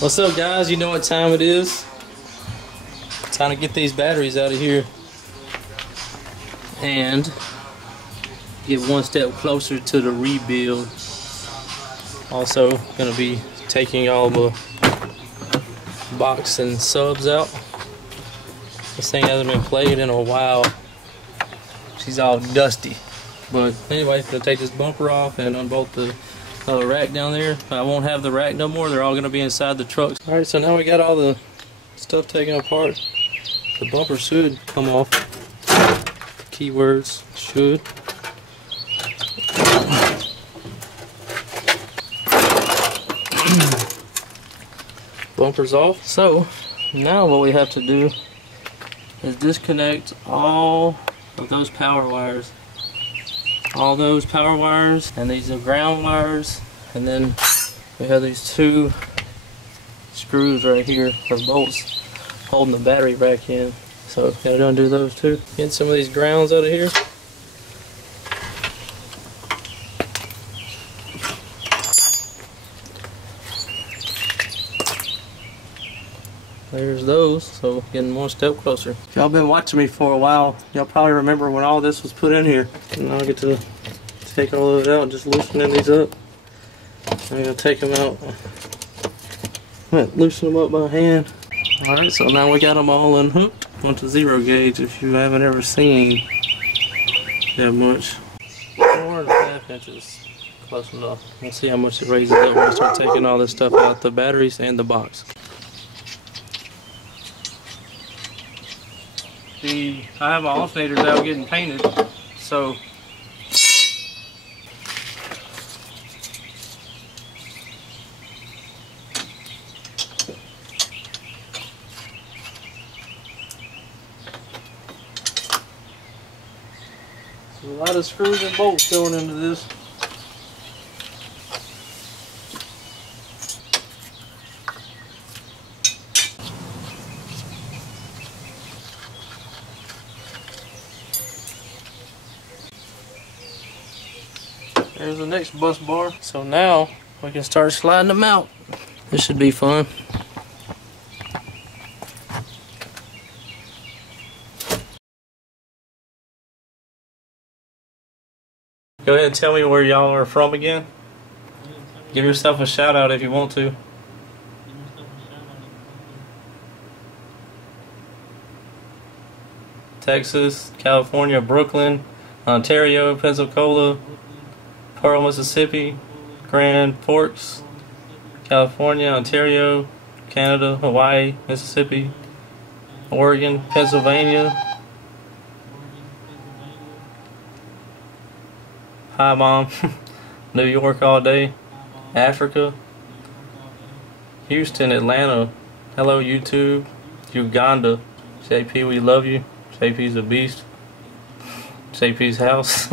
What's up, guys? You know what time it is. Time to get these batteries out of here and get one step closer to the rebuild. Also gonna be taking all the box and subs out. This thing hasn't been played in a while. She's all dusty. But anyway, gonna take this bumper off and unbolt the rack down there. I won't have the rack no more. They're all gonna be inside the trucks. Alright, so now we got all the stuff taken apart. The bumper should come off. Keywords, should. Bumper's off. So now what we have to do is disconnect all of those power wires. All those power wires, and these are ground wires, and then we have these two screws right here for bolts holding the battery back in. So gotta undo those too. Get some of these grounds out of here. There's those, so getting one step closer. If y'all been watching me for a while, y'all probably remember when all this was put in here. And now I get to take all of it out and just loosening these up. I'm gonna take them out. Loosen them up by hand. Alright, so now we got them all unhooked onto zero gauge. If you haven't ever seen that much. 4.5 inches. Close enough. We'll see how much it raises up when we start taking all this stuff out, the batteries and the box. I have my alternators out getting painted, so there's a lot of screws and bolts going into this. There's the next bus bar. So now we can start sliding them out. This should be fun. Go ahead and tell me where y'all are from again. Give yourself a shout out if you want to. Texas, California, Brooklyn, Ontario, Pensacola, Pearl, Mississippi, Grand Forks, California, Ontario, Canada, Hawaii, Mississippi, Oregon, Pennsylvania. Hi, Mom. New York all day. Africa, Houston, Atlanta. Hello, YouTube. Uganda. JP, we love you. JP's a beast. JP's house.